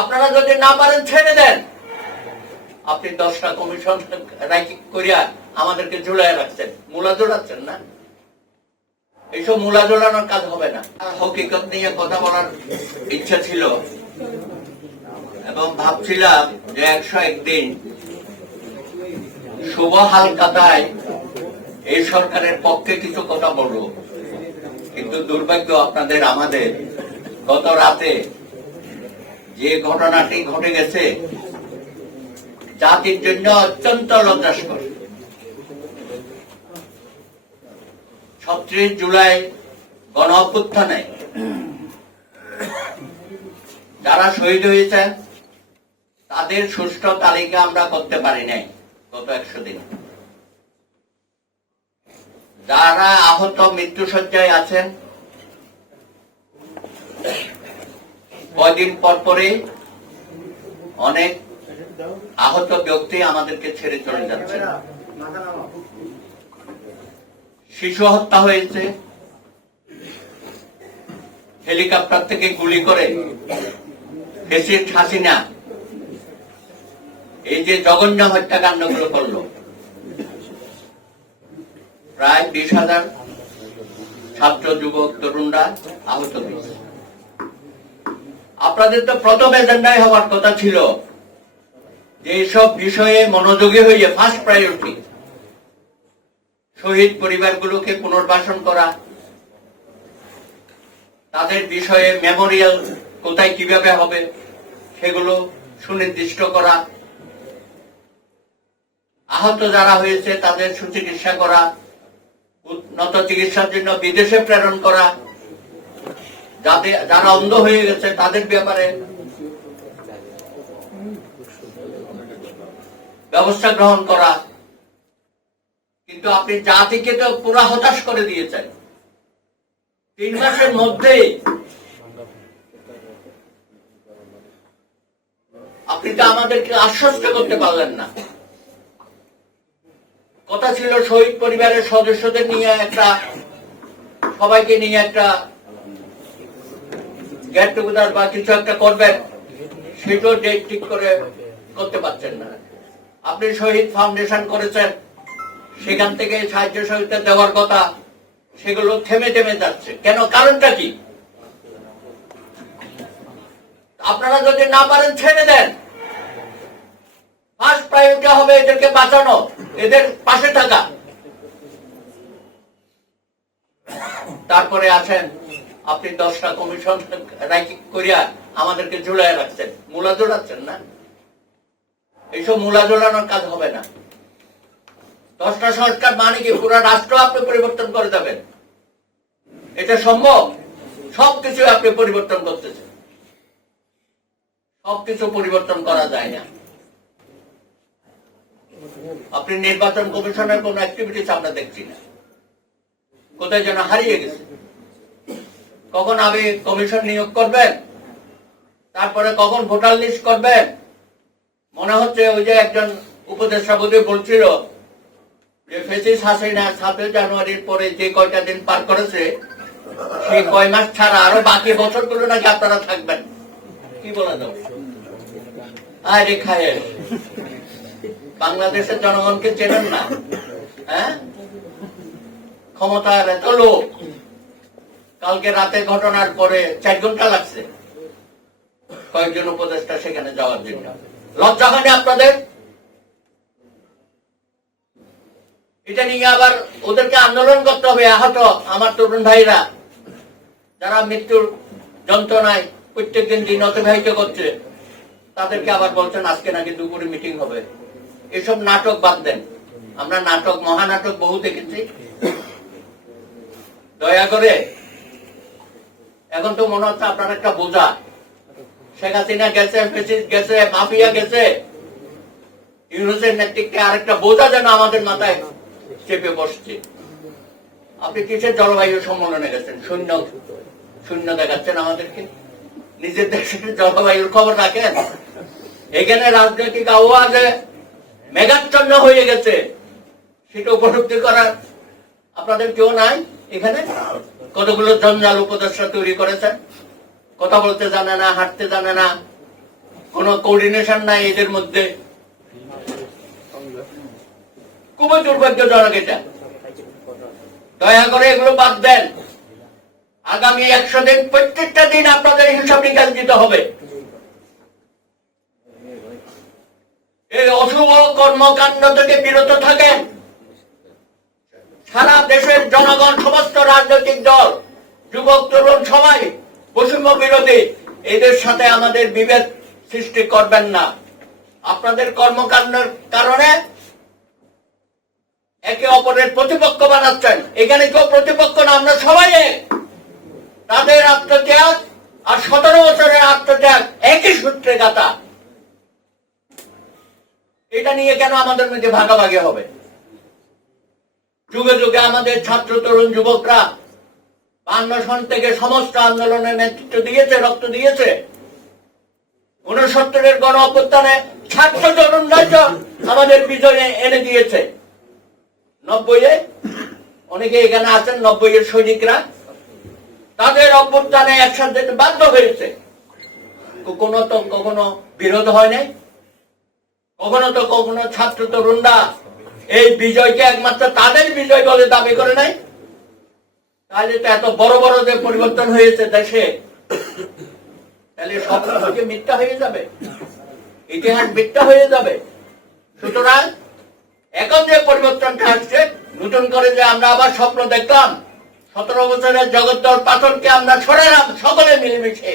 আপনারা যদি না পারেন, ছেড়ে দেন। আপনি দশটা কমিশন করিয়া আমাদেরকে ঝুলাই রাখছেন। মূলা জোড়াচ্ছেন না? এইসব মূলা জোড়ানোর কাজ হবে না। হকিকত নিয়ে কথা বলার ইচ্ছা ছিল। এবং ভাবছিলাম যে একশো একদিন শুভ হালকাতায় এই সরকারের পক্ষে কিছু কথা বলব। কিন্তু দুর্ভাগ্য আপনাদের, আমাদের গত রাতে যে ঘটনাটি ঘটে গেছে, জাতির জন্য অত্যন্ত লজ্জাস্কর। ছত্রিশ জুলাই গণ অভ্যুত্থানে যারা শহীদ হয়েছেন তাদের সুষ্ঠু তালিকা আমরা করতে পারি নাই গত একশো দিন। যারা আহত মৃত্যুসজ্জায় আছেন কয়দিন পর পরে অনেক আহত ব্যক্তি আমাদেরকে ছেড়ে চলে যাচ্ছে। শিশু হত্যা হয়েছে। হেলিকপ্টার থেকে গুলি করে ফেসির হাসিনা এই যে জঘন্য হত্যাকাণ্ডগুলো করল। প্রায় বিশ হাজার ছাত্র, যুবক, তরুণরা আহত হয়েছে। আপনাদের তো প্রথম এজেন্ডায় হওয়ার কথা ছিল যে এইসব বিষয়ে মনোযোগী হইয়ে ফার্স্ট প্রায়োরিটি শহীদ পরিবারগুলোকে পুনর্বাসন করা, তাদের বিষয়ে মেমোরিয়াল কোথায় কীভাবে হবে সেগুলো সুনির্দিষ্ট করা, আহত যারা হয়েছে তাদের সুচিকিৎসা করা, উন্নত চিকিৎসার জন্য বিদেশে প্রেরণ করা যাতে যারা অন্ধ হয়ে গেছে তাদের ব্যাপারে ব্যবস্থা গ্রহণ করা। কিন্তু আপনি জাতিকে তো পুরা হতাশ করে দিয়েছেন। তিন মাসের মধ্যে আপনি তো আমাদেরকে আশ্বস্ত করতে পারলেন না। কথা ছিল শহীদ পরিবারের সদস্যদের নিয়ে একটা, সবাইকে নিয়ে একটা গেট টুগেদার বা কিছু একটা করবেন, সেটাও ডেট ঠিক করে করতে পারছেন না। আপনি শহীদ ফাউন্ডেশন করেছেন, সেখান থেকে সাহায্য সহযোগিতা দেওয়ার কথা, সেগুলো থেমে থেমে যাচ্ছে। কেন? কারণটা কি? আপনারা যদি না পারেন, ছেড়ে দেন। ফার্স্ট প্রায়োরিটি হবে এদেরকে বাঁচানো, এদের পাশে থাকা। তারপরে আছেন আপনি দশটা কমিশন করিয়া আমাদেরকে ঝুলাই রাখছেন। মূলা জোড়াচ্ছেন না? এইসব মূলা জোড়ানোর কাজ হবে না। দশটা সংস্কার মানে কি? পুরো রাষ্ট্র আপনি পরিবর্তন করে দেবেন। এটা সম্ভব? সবকিছু আপনি পরিবর্তন করতেছেন। সবকিছু পরিবর্তন করা যায় না। আপনি নির্বাচন কমিশনের কোন অ্যাক্টিভিটিস আমরা দেখছি না। কোথায় যেন হারিয়ে গেছে। কখন আপনি কমিশন নিয়োগ করবেন? তারপরে কখন ভোটার লিস্ট করবেন? মনে হচ্ছে ওই যে একজন উপদেষ্টা বোধ বলছিল যে, ফেসিস হাসিনা সাতই জানুয়ারির পরে যে কয়টা দিন পার করেছে, সেই কয় মাস ছাড়া আরও বাকি বছরগুলো নাকি আপনারা থাকবেন? কি বলে দাও? আরে খায়ের, বাংলাদেশের জনগণকে চেনেন না হ্যাঁ? ক্ষমতার এত লোক। কালকে রাতে ঘটনার পরে চার ঘণ্টা লাগছে। কয়েকজন উপদেষ্টা সেখানে যাওয়ার জন্য। লজ্জা হয়নি আপনাদের? এটা নিয়ে আবার ওদেরকে আন্দোলন করতে হবে, আহত আমার তরুণ ভাইরা। যারা মৃত্যুর যন্ত্রণায় প্রত্যেকদিন দিন অতিবাহিত করছে, তাদেরকে আবার বলছেন, আজকে নাকি দুপুরে মিটিং হবে। এসব নাটক বাদ দেন। আমরা নাটক, মহানাটক বহু দেখেছি। দয়া করে এখন তো মনে হচ্ছে আপনার একটা বোঝা। শেখ হাসিনা গেছে গেছে, মাফিয়া গেছে। ইউনুসের নেতৃত্বে আরেকটা বোঝা যেন আমাদের মাথায় চেপে বসছে। আপনি কিসের জলবায়ু সম্মেলনে গেছেন? শূন্য শূন্য দেখাচ্ছেন আমাদেরকে। নিজের দেশের জলবায়ুর খবর রাখেন। এখানে রাজনৈতিক আবহাওয়া মেঘাচ্ছন্ন হয়ে গেছে। সেটা উপলব্ধি করার আপনাদের কেউ নাই এখানে? কতগুলো জঞ্জাল উপদেষ্টা তৈরি করেছেন? কথা বলতে জানে না, হাঁটতে জানে না, কোনো কোঅর্ডিনেশন নাই এদের মধ্যে। খুবই দুর্ভাগ্যজনক এটা। দয়া করে এগুলো বাদ দেন। আগামী একশো দিন, প্রত্যেকটা দিন আপনাদের হিসাব নিকাশ দিতে হবে। এই অশুভ কর্মকাণ্ড থেকে বিরত থাকেন। সারা দেশের জনগণ, সমস্ত রাজনৈতিক দল, যুবক, তরুণ সবাই বৈষম্য বিরোধী। এদের সাথে আমাদের বিভেদ সৃষ্টি করবেন না। আপনাদের কর্মকাণ্ডের কারণে একে অপরের প্রতিপক্ষ বানাচ্ছেন। এখানে কেউ প্রতিপক্ষ না, আমরা সবাই তাদের আত্মত্যাগ আর সতেরো বছরের আত্মত্যাগ একই সূত্রে গাথা। এটা নিয়ে কেন আমাদের মধ্যে ভাগাভাগি হবে? যুগে যুগে আমাদের ছাত্র তরুণ যুবকরা সন থেকে সমস্ত আন্দোলনের নেতৃত্ব দিয়েছে, রক্ত দিয়েছে। উনসত্তরের গণ অভ্যুত্থানে ছাত্র তরুণরাই আমাদের বিজয়ে এনে দিয়েছে। নব্বইয়ে? অনেকে এখানে আছেন, নব্বইয়ের সৈনিকরা। তাদের অভ্যুত্থানে একসাথে বাধ্য হয়েছে। কোনো তো কখনো বিরোধ হয় নাই। কখনো তো কখনো ছাত্র তরুণরা এই বিজয়কে একমাত্র তাদের বিজয় বলে দাবি করে নাই। তাহলে তো এত বড় বড় যে পরিবর্তন হয়েছে দেশে, তাহলে মিথ্যা হয়ে যাবে। ইতিহাস মিথ্যা হয়ে যাবে। সুতরাং এখন যে পরিবর্তনটা আসছে, নতুন করে যে আমরা আবার স্বপ্ন দেখলাম, সতেরো বছরের জগদ্দল পাথরকে আমরা সরালাম সকলে মিলেমিশে